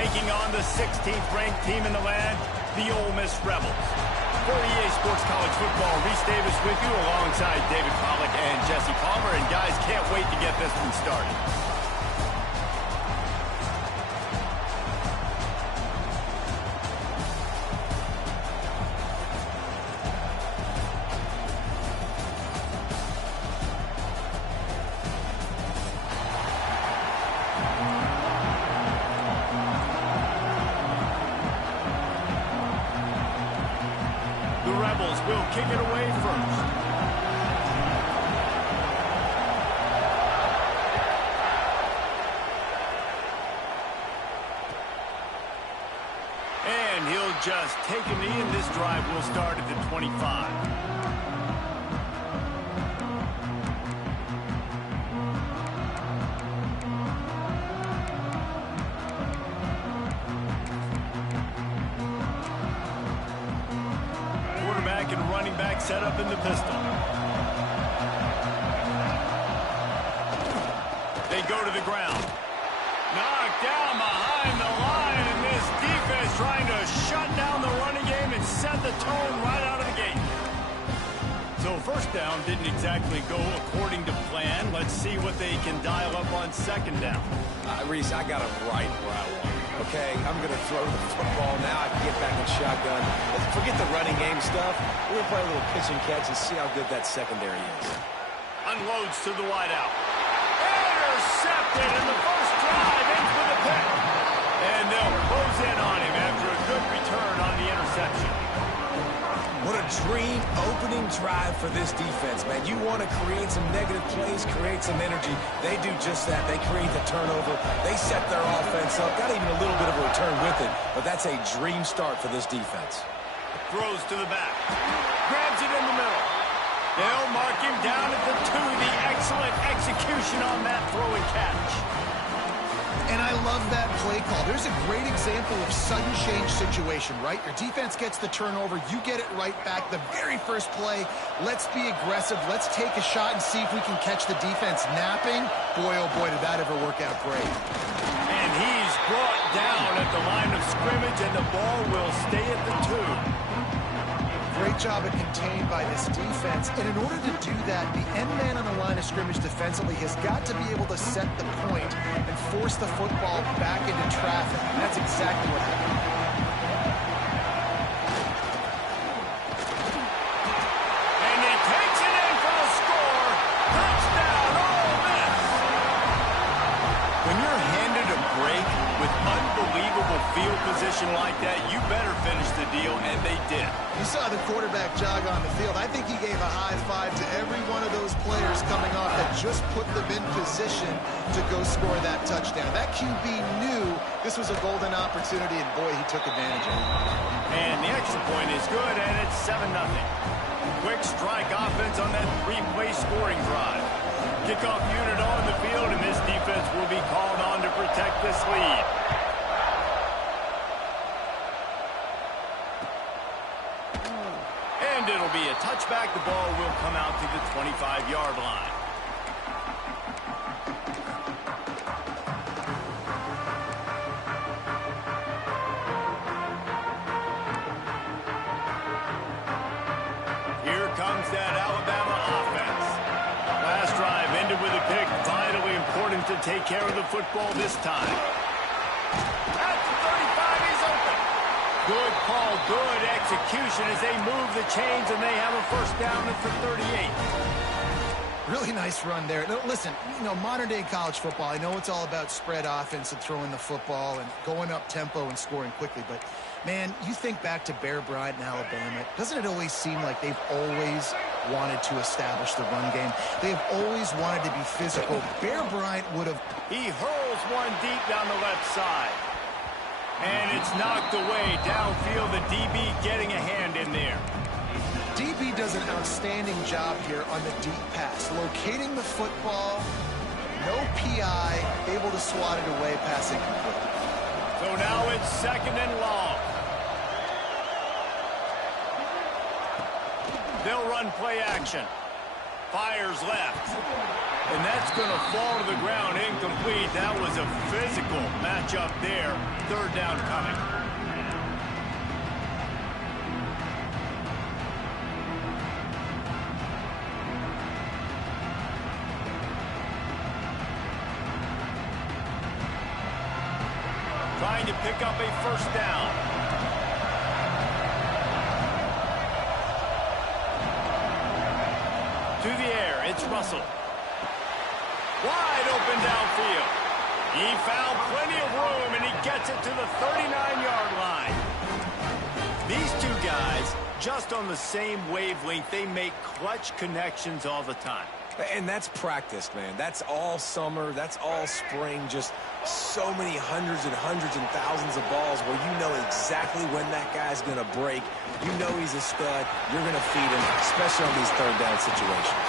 taking on the 16th ranked team in the land, the Ole Miss Rebels. For EA Sports College Football, Reese Davis with you alongside David Pollack and Jesse Palmer. And guys, can't wait to get this one started. Will kick it away first. And he'll just take a knee, and this drive will start at the 25. And running back set up in the pistol. They go to the ground. Knocked down behind the line, and this defense trying to shut down the running game and set the tone right out of the gate. So first down didn't exactly go according to plan. Let's see what they can dial up on second down. Reese, I got him right where I want him. Okay, I'm going to throw the football now. I can get back in shotgun. Let's forget the running game stuff. We're going to play a little pitch and catch and see how good that secondary is. Unloads to the wideout. Intercepted in the first drive into the pick. And they'll close in on him after a good return on the interception. What a dream opening drive for this defense, man. You want to create some negative plays, create some energy. They do just that. They create the turnover. They set their offense up. Got even a little bit of a return with it, but that's a dream start for this defense. Throws to the back. Grabs it in the middle. They'll mark him down at the 2. The excellent execution on that throw and catch. And I love that play call. There's a great example of sudden change situation, right? Your defense gets the turnover. You get it right back. The very first play, let's be aggressive. Let's take a shot and see if we can catch the defense napping. Boy, oh boy, did that ever work out great. And he's brought down at the line of scrimmage, and the ball will stay at the 2. Great job at contained by this defense. And in order to do that, the end man on the line of scrimmage defensively has got to be able to set the point and force the football back into traffic. And that's exactly what happened. And he takes it in for the score. Touchdown, Ole Miss. When you're handed a break with unbelievable field position like that, you better finish the deal, and they did. You saw the quarterback jog on the field. I think he gave a high five to every one of those players coming off that just put them in position to go score that touchdown. That QB knew this was a golden opportunity, and boy, he took advantage of it. And the extra point is good, and it's 7-0. Quick strike offense on that three-play scoring drive. Kickoff unit on the field, and this defense will be called on to protect this lead. And it'll be a touchback. The ball will come out to the 25-yard line. Here comes that Alabama offense. Last drive ended with a pick. Vitally important to take care of the football this time. At the 35, he's open. Good call, good execution as they move the chains, and they have a first down at the 38. Really nice run there. Now, listen, modern-day college football, I know it's all about spread offense and throwing the football and going up tempo and scoring quickly, but, man, you think back to Bear Bryant in Alabama, doesn't it always seem like they've always wanted to establish the run game? They've always wanted to be physical. Bear Bryant would have... He hurls one deep down the left side. And it's knocked away downfield. The DB getting a hand in there. DB does an outstanding job here on the deep pass. Locating the football, no PI, able to swat it away, passing complete. So now it's second and long. They'll run play action. Fires left. And that's going to fall to the ground incomplete. That was a physical matchup there. Third down coming. Trying to pick up a first down. To the air, it's Russell. Wide open downfield. He found plenty of room, and he gets it to the 39-yard line. These two guys, just on the same wavelength, they make clutch connections all the time. And that's practice, man. That's all summer. That's all spring. Just so many hundreds and thousands of balls where you know exactly when that guy's going to break. You know he's a stud. You're going to feed him, especially on these third down situations.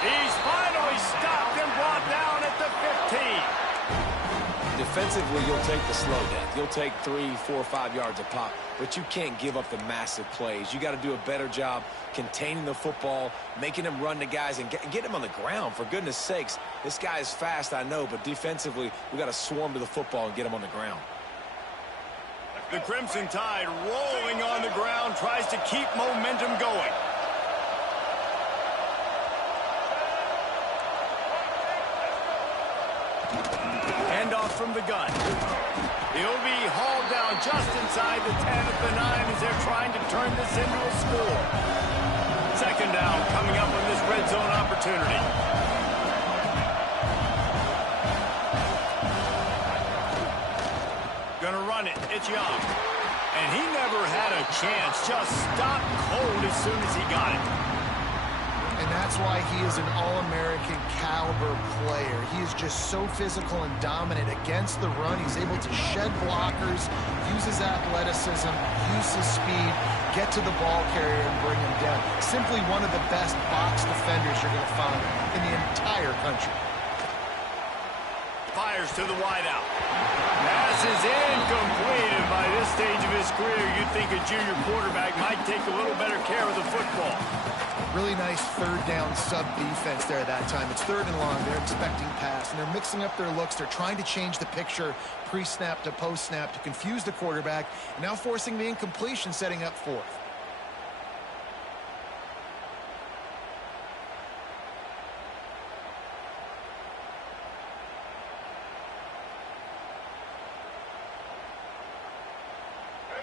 He's finally stopped and brought down at the 15. Defensively, you'll take the slow down. You'll take 3, 4, 5 yards a pop, but you can't give up the massive plays. You got to do a better job containing the football, making him run to guys, and get him on the ground. For goodness sakes, this guy is fast, I know, but defensively, we got to swarm to the football and get him on the ground. The Crimson Tide rolling on the ground, tries to keep momentum going. Handoff from the gun. He'll be hauled down just inside the 10 at the 9 as they're trying to turn this into a score. Second down coming up on this red zone opportunity. Gonna run it. It's Young. And he never had a chance. Just stopped cold as soon as he got it. And that's why he is an All-American caliber player. He is just so physical and dominant against the run. He's able to shed blockers, use his athleticism, use his speed, get to the ball carrier and bring him down. Simply one of the best box defenders you're going to find in the entire country. Fires to the wideout. Pass is incomplete, and by this stage of his career, you'd think a junior quarterback might take a little better care of the football. Really nice third down sub defense there that time. It's third and long. They're expecting pass, and they're mixing up their looks. They're trying to change the picture pre-snap to post-snap to confuse the quarterback, and now forcing the incompletion, setting up fourth.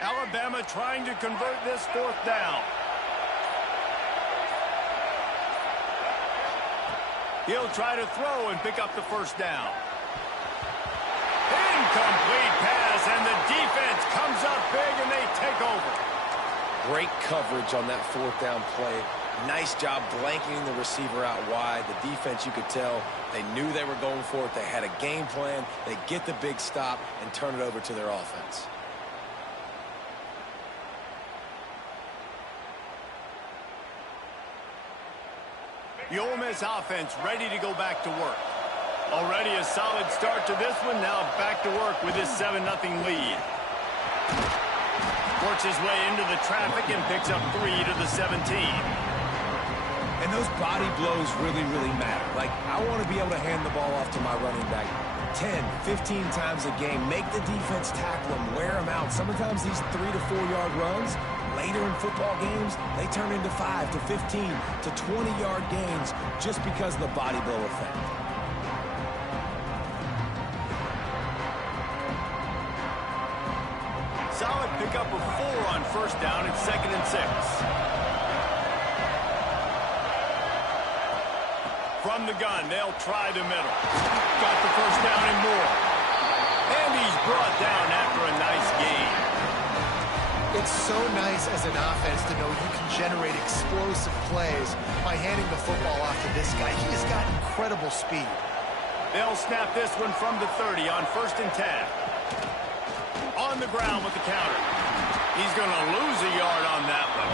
Alabama trying to convert this fourth down. He'll try to throw and pick up the first down. Incomplete pass, and the defense comes up big, and they take over. Great coverage on that fourth down play. Nice job blanketing the receiver out wide. The defense, you could tell, they knew they were going for it. They had a game plan. They get the big stop and turn it over to their offense. The Ole Miss offense ready to go back to work. Already a solid start to this one. Now back to work with this 7-0 lead. Works his way into the traffic and picks up 3 to the 17. And those body blows really, really matter. Like, I want to be able to hand the ball off to my running back 10, 15 times a game. Make the defense tackle him, wear him out. Sometimes these 3 to 4 yard runs, later in football games, they turn into 5 to 15 to 20-yard gains just because of the body blow effect. Solid pickup of 4 on first down at 2nd and 6. From the gun, they'll try the middle. Got the first down and more. And he's brought down after a nice gain. It's so nice as an offense to know you can generate explosive plays by handing the football off to this guy. He has got incredible speed. They'll snap this one from the 30 on 1st and 10. On the ground with the counter. He's going to lose a yard on that one.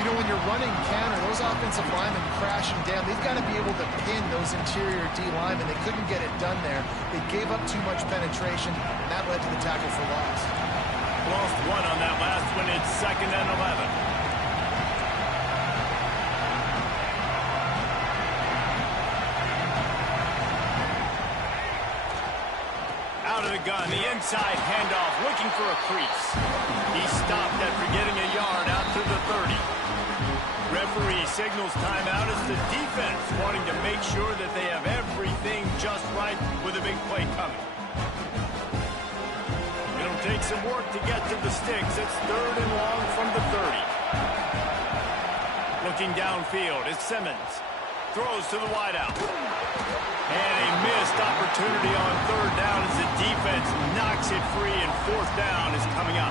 You know, when you're running counter, those offensive linemen crashing down, they've got to be able to pin those interior D linemen. They couldn't get it done there. They gave up too much penetration, and that led to the tackle for loss. Lost 1 on that last one. It's 2nd and 11. Out of the gun, the inside handoff, looking for a crease. He stopped after getting a yard out to the 30. Referee signals timeout as the defense wanting to make sure that they have everything just right with a big play coming. It'll take some work to get to the sticks. It's 3rd and long from the 30. Looking downfield is Simmons. Throws to the wideout. And a missed opportunity on 3rd down as the defense knocks it free, and 4th down is coming up.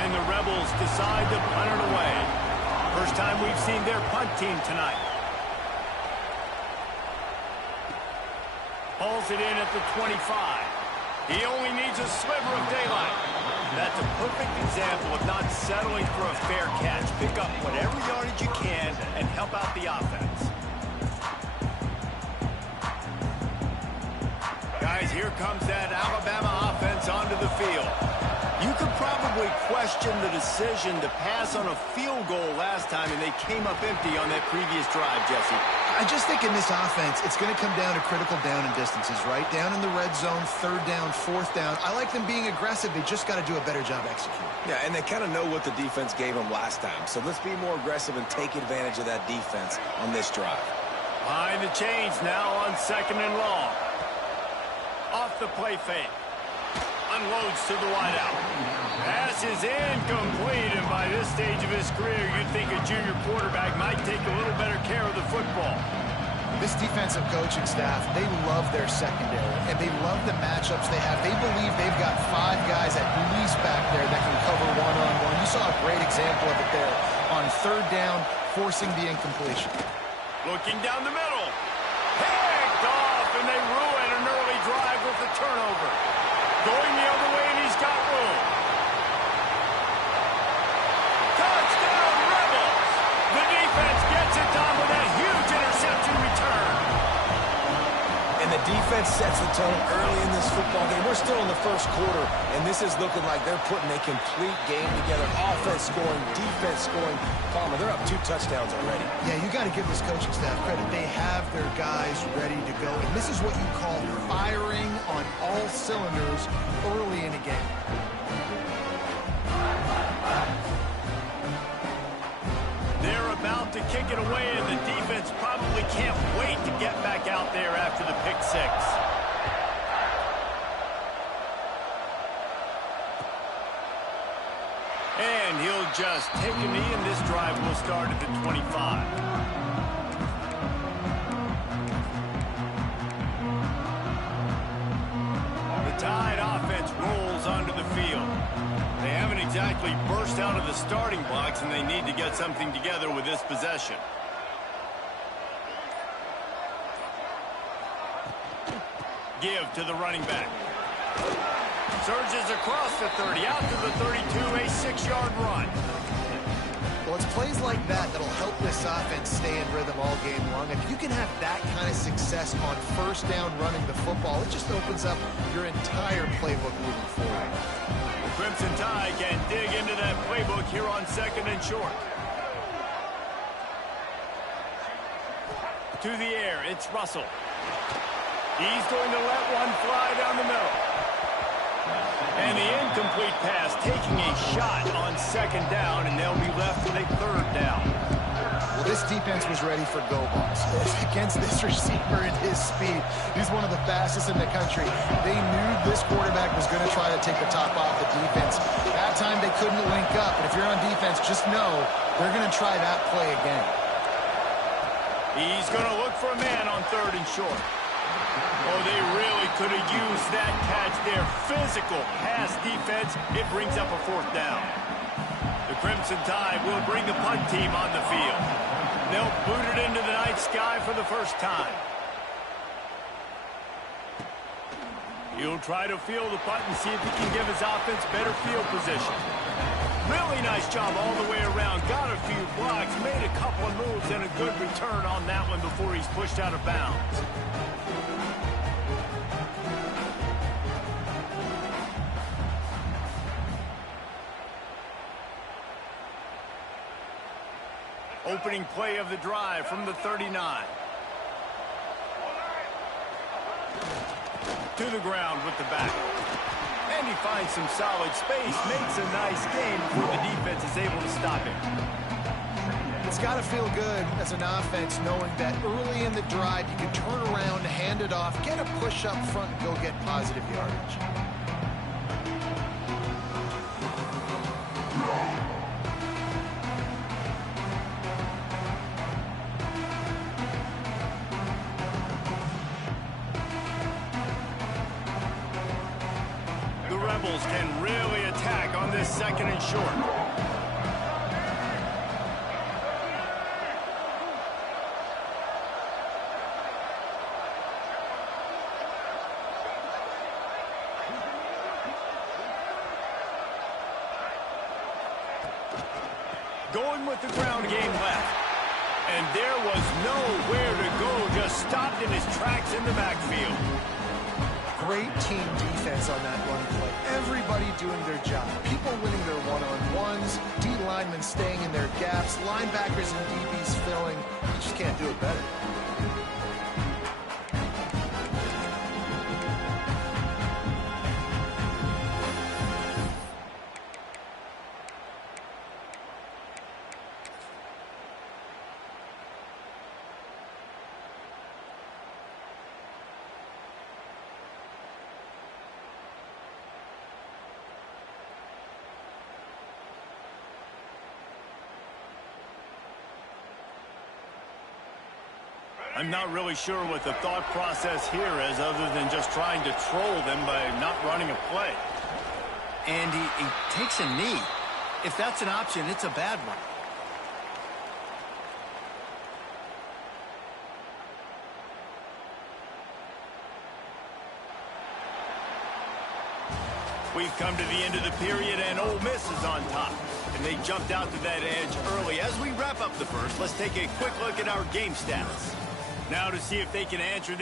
And the Rebels decide to punt it away. First time we've seen their punt team tonight. Hauls it in at the 25. He only needs a sliver of daylight. That's a perfect example of not settling for a fair catch. Pick up whatever yardage you can and help out the offense. Guys, here comes that Alabama offense onto the field. You could probably question the decision to pass on a field goal last time, and they came up empty on that previous drive, Jesse. I just think in this offense, it's going to come down to critical down and distances, right? Down in the red zone, 3rd down, 4th down. I like them being aggressive. They just got to do a better job executing. Yeah, and they kind of know what the defense gave them last time. So let's be more aggressive and take advantage of that defense on this drive. Behind the chains now on 2nd and long. Off the play fake. Unloads to the wideout. Pass is incomplete, and by this stage of his career, you'd think a junior quarterback might take a little better care of the football. This defensive coaching staff, they love their secondary, and they love the matchups they have. They believe they've got 5 guys at least back there that can cover one-on-one. You saw a great example of it there on 3rd down, forcing the incompletion. Looking down the middle. Picked off, and they ruin an early drive with the turnover. Going the other way, and he's got room. Touchdown, Rebels! The defense gets it done with a huge interception return. And the defense sets the tone early in this football game. We're still in the first quarter, and this is looking like they're putting a complete game together. Offense scoring, defense scoring. Palmer, they're up 2 touchdowns already. Yeah, you got to give this coaching staff credit. They have their guys ready to go, and this is what you call firing on all cylinders early in a game. They're about to kick it away, and the defense probably can't wait to get back out there after the pick 6. And he'll just take a knee, and this drive will start at the 25. The Tide offense rolls onto the field. They haven't exactly burst out of the starting blocks, and they need to get something together with this possession. Give to the running back. Surges across the 30, out to the 32, a 6-yard run. Well, it's plays like that that'll help this offense stay in rhythm all game long. If you can have that kind of success on first down running the football, it just opens up your entire playbook moving forward. The Crimson Tide can dig into that playbook here on 2nd and short. To the air, it's Russell. He's going to let one fly down the middle. And the incomplete pass taking a shot on 2nd down, and they'll be left with a 3rd down. Well, this defense was ready for go balls. Against this receiver and his speed, he's one of the fastest in the country. They knew this quarterback was going to try to take the top off the defense. That time they couldn't link up, but if you're on defense, just know they're going to try that play again. He's going to look for a man on 3rd and short. Oh, they really could have used that catch there. Physical pass defense. It brings up a 4th down. The Crimson Tide will bring the punt team on the field. They'll boot it into the night sky for the first time. He'll try to field the punt and see if he can give his offense better field position. Really nice job all the way around. Got a few blocks, made a couple of moves, and a good return on that one before he's pushed out of bounds. Opening play of the drive from the 39. To the ground with the back. And he finds some solid space. Makes a nice game before the defense is able to stop him. It's got to feel good as an offense knowing that early in the drive you can turn around, hand it off, get a push up front, and go get positive yardage. Rebels can really attack on this 2nd and short. Going with the ground game left. And there was nowhere to go, just stopped in his tracks in the backfield. Great team defense on that run play. Everybody doing their job. People winning their one-on-ones, D linemen staying in their gaps, linebackers and DBs filling. You just can't do it better. I'm not really sure what the thought process here is other than just trying to troll them by not running a play. And he takes a knee. If that's an option, it's a bad one. We've come to the end of the period, and Ole Miss is on top. And they jumped out to that edge early. As we wrap up the first, let's take a quick look at our game stats. Now to see if they can answer this.